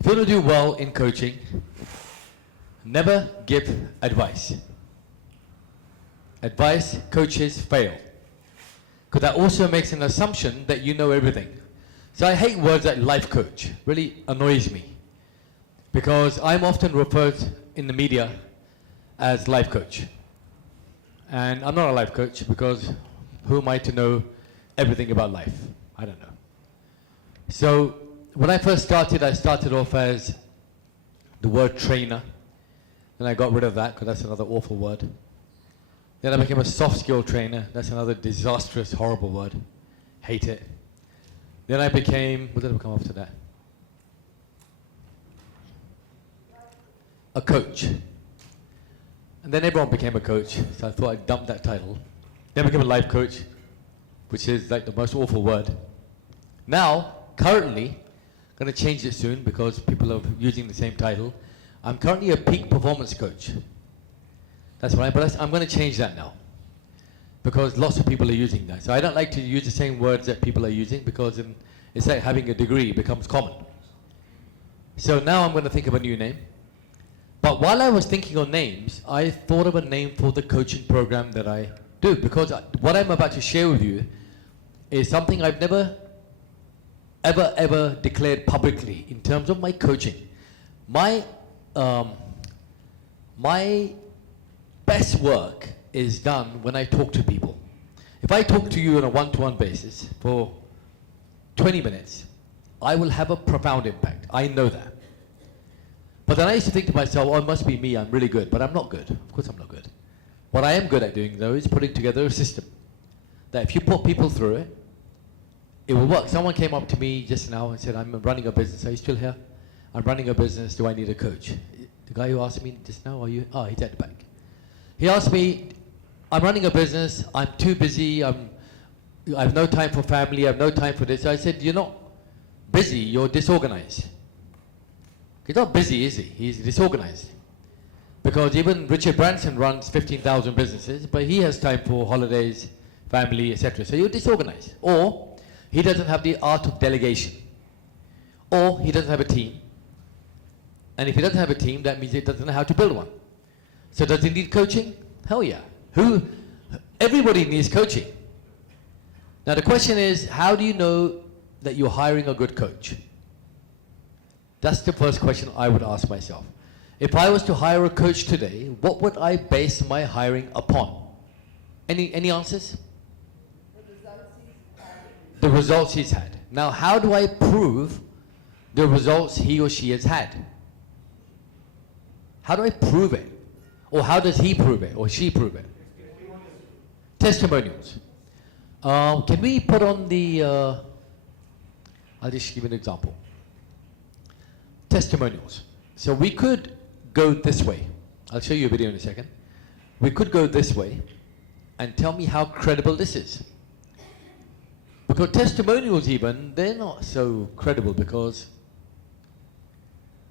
If you want to do well in coaching, never give advice. Advice coaches fail. Because that also makes an assumption that you know everything. So I hate words like life coach. Really annoys me. Because I'm often referred in the media as life coach. And I'm not a life coach because who am I to know everything about life? I don't know. So when I first started, I started off as the word trainer. Then I got rid of that because that's another awful word. Then I became a soft skill trainer. That's another disastrous, horrible word. Hate it. Then I became, what did I become after that? A coach. And then everyone became a coach, so I thought I'd dump that title. Then I became a life coach, which is like the most awful word. Now, currently, I'm going to change it soon because people are using the same title. I'm currently a peak performance coach. That's right, but I'm going to change that now because lots of people are using that. So I don't like to use the same words that people are using because it's like having a degree becomes common. So now I'm going to think of a new name. But while I was thinking of names, I thought of a name for the coaching program that I do because what I'm about to share with you is something I've never, ever declared publicly in terms of my coaching. My best work is done when I talk to people. If I talk to you on a one-to-one basis for 20 minutes, I will have a profound impact. I know that. But then I used to think to myself, oh, it must be me, I'm really good. But I'm not good. Of course I'm not good. What I am good at doing, though, is putting together a system that if you put people through it, it will work. Someone came up to me just now and said, I'm running a business. Are you still here? I'm running a business. Do I need a coach? The guy who asked me just now, he's at the back. He asked me, I'm running a business. I'm too busy. I have no time for family. I have no time for this. I said, you're not busy. You're disorganized. He's not busy, is he? He's disorganized. Because even Richard Branson runs 15,000 businesses, but he has time for holidays, family, etc. So you're disorganized. Or he doesn't have the art of delegation. Or he doesn't have a team. And if he doesn't have a team, that means he doesn't know how to build one. So does he need coaching? Hell yeah. Everybody needs coaching. Now the question is, how do you know that you're hiring a good coach? That's the first question I would ask myself. If I was to hire a coach today, what would I base my hiring upon? Any answers? The results he's had. Now, how do I prove the results he or she has had? How do I prove it? Or how does he prove it, or she prove it? Testimonials. Can we put on the, I'll just give you an example. Testimonials. So we could go this way. I'll show you a video in a second. We could go this way and tell me how credible this is. Because testimonials even, they're not so credible because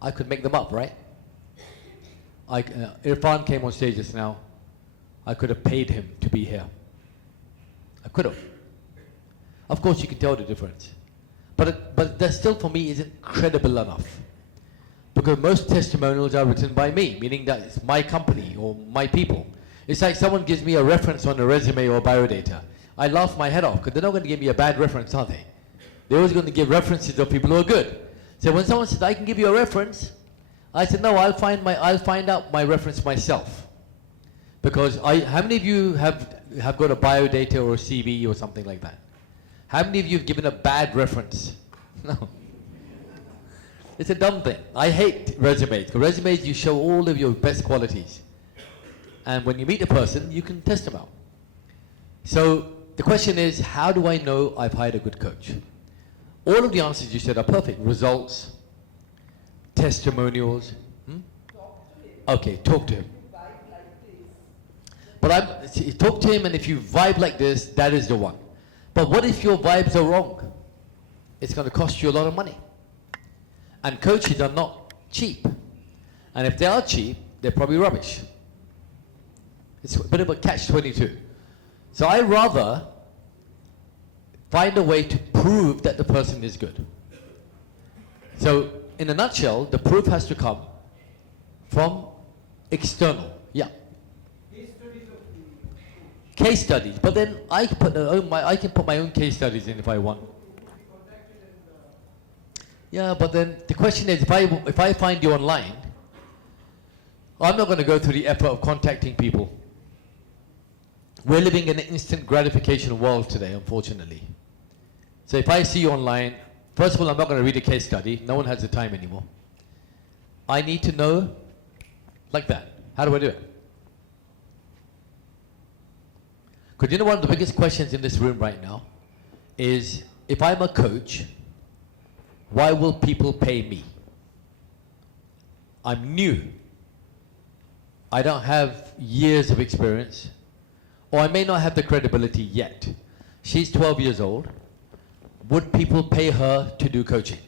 I could make them up, right? Irfan came on stage just now. I could have paid him to be here. I could have. Of course you can tell the difference. But that still for me isn't credible enough. Because most testimonials are written by me, meaning that it's my company or my people. It's like someone gives me a reference on a resume or biodata. I laugh my head off because they're not going to give me a bad reference, are they? They're always going to give references of people who are good. So when someone says, I can give you a reference, I said, no, I'll find out my reference myself. Because how many of you have got a biodata or a CV or something like that? How many of you have given a bad reference? No. It's a dumb thing. I hate resumes. Because resumes, you show all of your best qualities. And when you meet a person, you can test them out. So the question is, how do I know I've hired a good coach? All of the answers you said are perfect. Results, testimonials. Okay, talk to him. But talk to him, and if you vibe like this, that is the one. But what if your vibes are wrong? It's going to cost you a lot of money. And coaches are not cheap. And if they are cheap, they're probably rubbish. It's a bit of a catch-22. So I rather find a way to prove that the person is good. So in a nutshell, the proof has to come from external. Yeah. Case studies. But then I can put my own case studies in if I want. Yeah, but then the question is, if I find you online, I'm not going to go through the effort of contacting people. We're living in an instant gratification world today, unfortunately. So if I see you online, first of all, I'm not going to read a case study. No one has the time anymore. I need to know like that. How do I do it? Because you know one of the biggest questions in this room right now is, if I'm a coach, why will people pay me? I'm new. I don't have years of experience, or I may not have the credibility yet. She's 12 years old. Would people pay her to do coaching?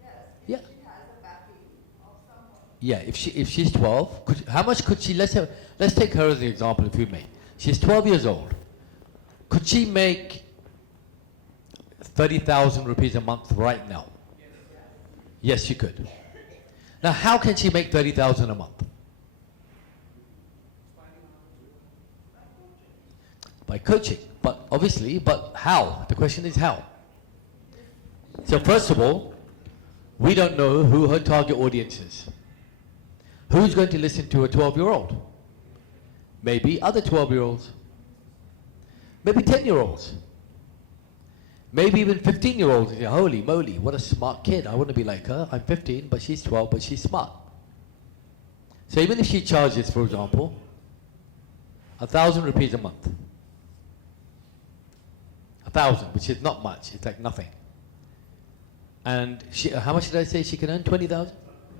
Yes. Yeah. She has a backing of someone. Yeah, if she's 12, how much could she, let's take her as an example, if you may. She's 12 years old. Could she make 30,000 rupees a month right now? Yes, she could. Now, how can she make 30,000 a month? By coaching. But obviously, but how? The question is how. So first of all, we don't know who her target audience is. Who's going to listen to a 12-year-old? Maybe other 12-year-olds. Maybe 10-year-olds. Maybe even 15-year-olds. Holy moly, what a smart kid. I want to be like her. I'm 15, but she's 12, but she's smart. So even if she charges, for example, 1,000 rupees a month. 1,000, which is not much. It's like nothing. And she, how much did I say she can earn? 20,000?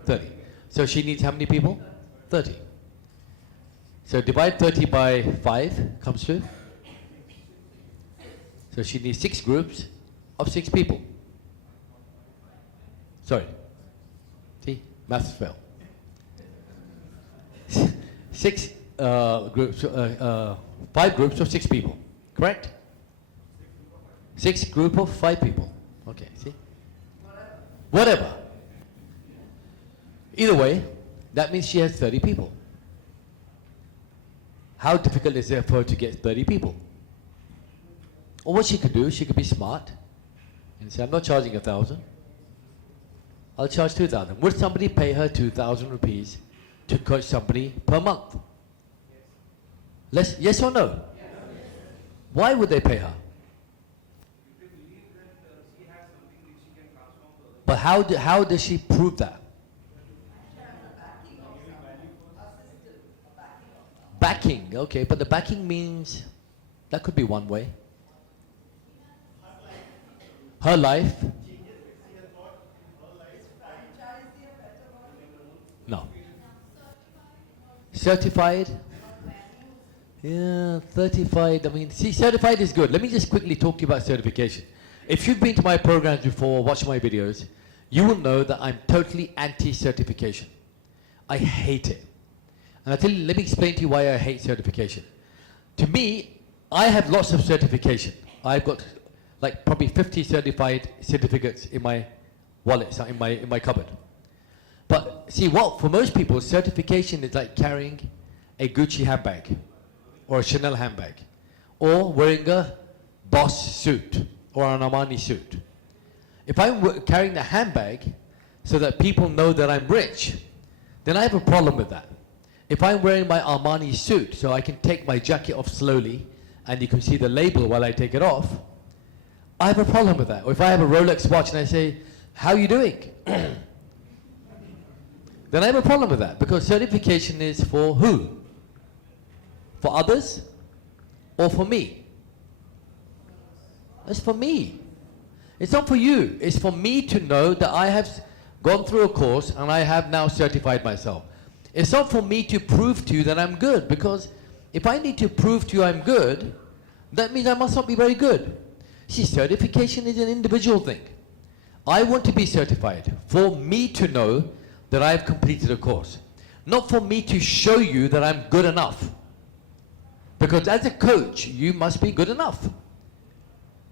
30. So she needs how many people? 30. So divide 30 by 5 comes to? So she needs 6 groups of 6 people. Sorry. See? Maths fail. 6 groups, 5 groups of 6 people. Correct? 6 group of 5 people. Okay, see? Whatever. Either way, that means she has 30 people. How difficult is it for her to get 30 people? Or what she could do, she could be smart and say, I'm not charging 1,000. I'll charge 2,000. Would somebody pay her 2,000 rupees to coach somebody per month? Yes or no? Yes. Why would they pay her? But how does she prove that? Backing, okay, but the backing means, that could be one way. Her life? No. Certified? Yeah, certified, I mean, see, certified is good. Let me just quickly talk to you about certification. If you've been to my programs before, watched my videos, you will know that I'm totally anti-certification. I hate it. And let me explain to you why I hate certification. To me, I have lots of certification. I've got like probably 50 certified certificates in my wallet, in my cupboard. But see, for most people, certification is like carrying a Gucci handbag or a Chanel handbag or wearing a Boss suit or an Armani suit. If I'm carrying the handbag so that people know that I'm rich, then I have a problem with that. If I'm wearing my Armani suit so I can take my jacket off slowly and you can see the label while I take it off, I have a problem with that. Or if I have a Rolex watch and I say, how are you doing? Then I have a problem with that, because certification is for who? For others or for me? It's for me. It's not for you. It's for me to know that I have gone through a course and I have now certified myself. It's not for me to prove to you that I'm good, because if I need to prove to you I'm good, that means I must not be very good. See, certification is an individual thing. I want to be certified for me to know that I've completed a course, not for me to show you that I'm good enough. Because as a coach, you must be good enough.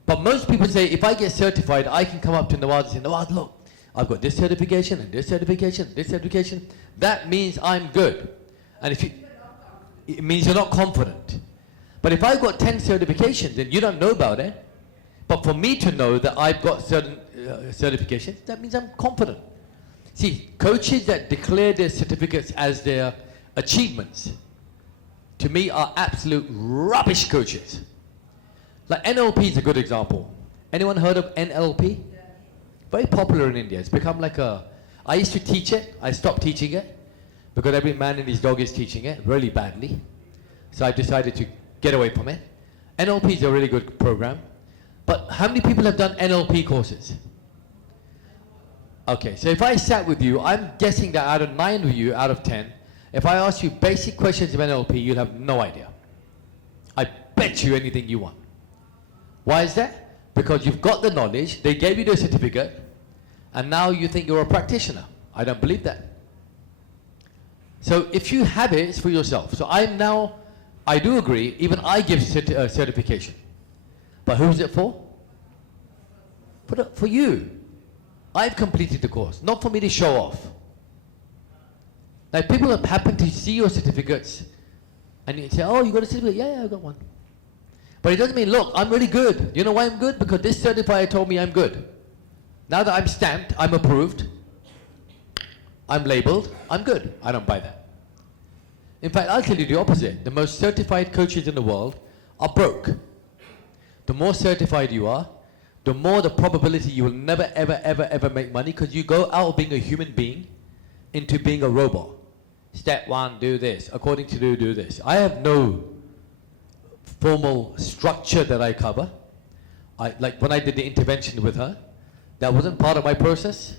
But most people say, if I get certified, I can come up to Nawaz and say, Nawaz, look, I've got this certification and this certification, this certification. That means I'm good. And if you, it means you're not confident. But if I've got 10 certifications and you don't know about it, but for me to know that I've got certain certifications, that means I'm confident. See, coaches that declare their certificates as their achievements, to me, are absolute rubbish coaches. Like NLP is a good example. Anyone heard of NLP? Very popular in India. It's become like a, I used to teach it, I stopped teaching it, because every man and his dog is teaching it really badly. So I decided to get away from it. NLP is a really good program. But how many people have done NLP courses? Okay, so if I sat with you, I'm guessing that out of 9 of you, out of 10, if I ask you basic questions of NLP, you'll have no idea. I bet you anything you want. Why is that? Because you've got the knowledge, they gave you the certificate, and now you think you're a practitioner. I don't believe that. So if you have it, it's for yourself. So I do agree, even I give certification. But who's it for? For you. I've completed the course, not for me to show off. Now, if people happen to see your certificates, and you say, oh, you got a certificate? Yeah, I got one. But it doesn't mean, look, I'm really good. You know why I'm good? Because this certifier told me I'm good. Now that I'm stamped, I'm approved, I'm labeled, I'm good. I don't buy that. In fact, I'll tell you the opposite. The most certified coaches in the world are broke. The more certified you are, the more the probability you will never, ever, ever, ever make money, because you go out of being a human being into being a robot. Step 1, do this. According to do this. I have no formal structure that I cover. Like when I did the intervention with her, that wasn't part of my process.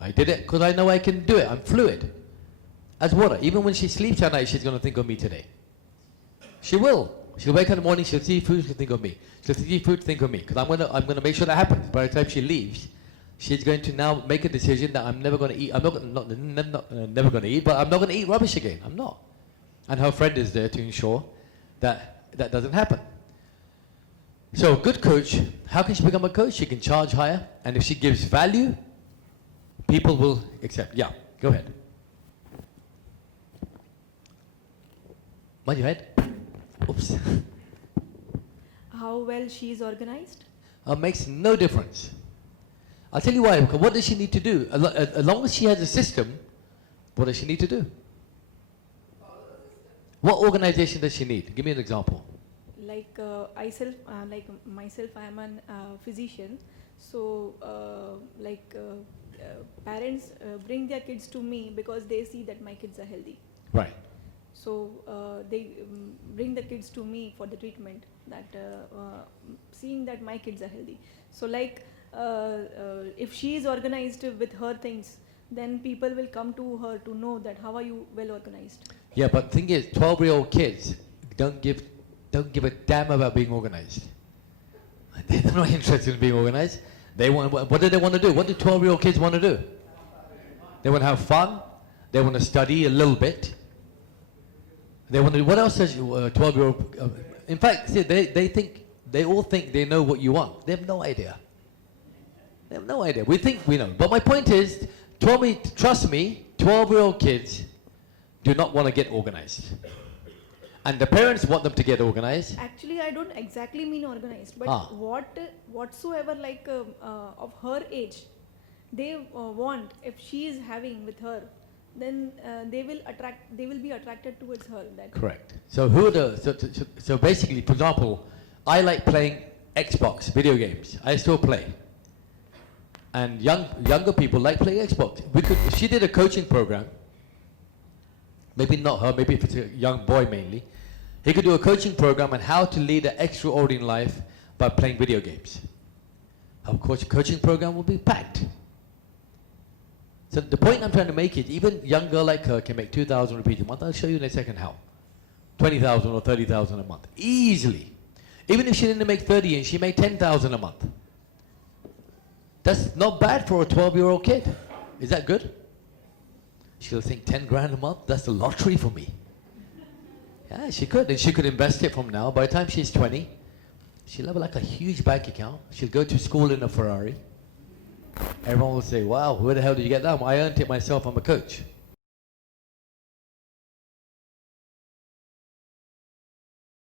I did it because I know I can do it. I'm fluid. As water. Even when she sleeps at night, she's going to think of me today. She will. She'll wake up in the morning, she'll see food, she'll think of me. She'll see food, think of me. Because I'm going to make sure that happens. By the time she leaves, she's going to now make a decision that I'm never going to eat. I'm never going to eat, but I'm not going to eat rubbish again. I'm not. And her friend is there to ensure that that doesn't happen. So a good coach, how can she become a coach? She can charge higher, and if she gives value, people will accept. Yeah, go ahead. Mind your head. Oops. How well she is organized? Makes no difference. I'll tell you why. Because what does she need to do? As long as she has a system, what does she need to do? What organization does she need? Give me an example. Like myself, I am a physician. So, parents bring their kids to me because they see that my kids are healthy. Right. So they bring the kids to me for the treatment. That seeing that my kids are healthy. So if she is organized with her things, then people will come to her to know that how are you well organized. Yeah, but the thing is, 12-year-old kids don't give a damn about being organized. They're not interested in being organized. They want, what do they want to do? What do 12-year-old kids want to do? They want to have fun. They want to study a little bit. They want to. What else does 12-year-old? In fact, see, they all think they know what you want. They have no idea. They have no idea. We think we know. But my point is, trust me, 12-year-old kids do not want to get organized. And the parents want them to get organized. Actually, I don't exactly mean organized, but whatsoever of her age, they want, if she is having with her, then they will be attracted towards her. Correct. So so basically, for example, I like playing Xbox video games. I still play. And younger people like playing Xbox. If she did a coaching program, maybe not her, maybe if it's a young boy mainly, he could do a coaching program on how to lead an extraordinary life by playing video games. Of course, a coaching program will be packed. So the point I'm trying to make is, even a young girl like her can make 2,000 rupees a month. I'll show you in a second how. 20,000 or 30,000 a month. Easily. Even if she didn't make 30 and she made 10,000 a month. That's not bad for a 12-year-old kid. Is that good? She'll think 10 grand a month, that's the lottery for me. Yeah, she could. And she could invest it from now. By the time she's 20, she'll have like a huge bank account. She'll go to school in a Ferrari. everyone will say, wow, where the hell did you get that? I earned it myself, I'm a coach.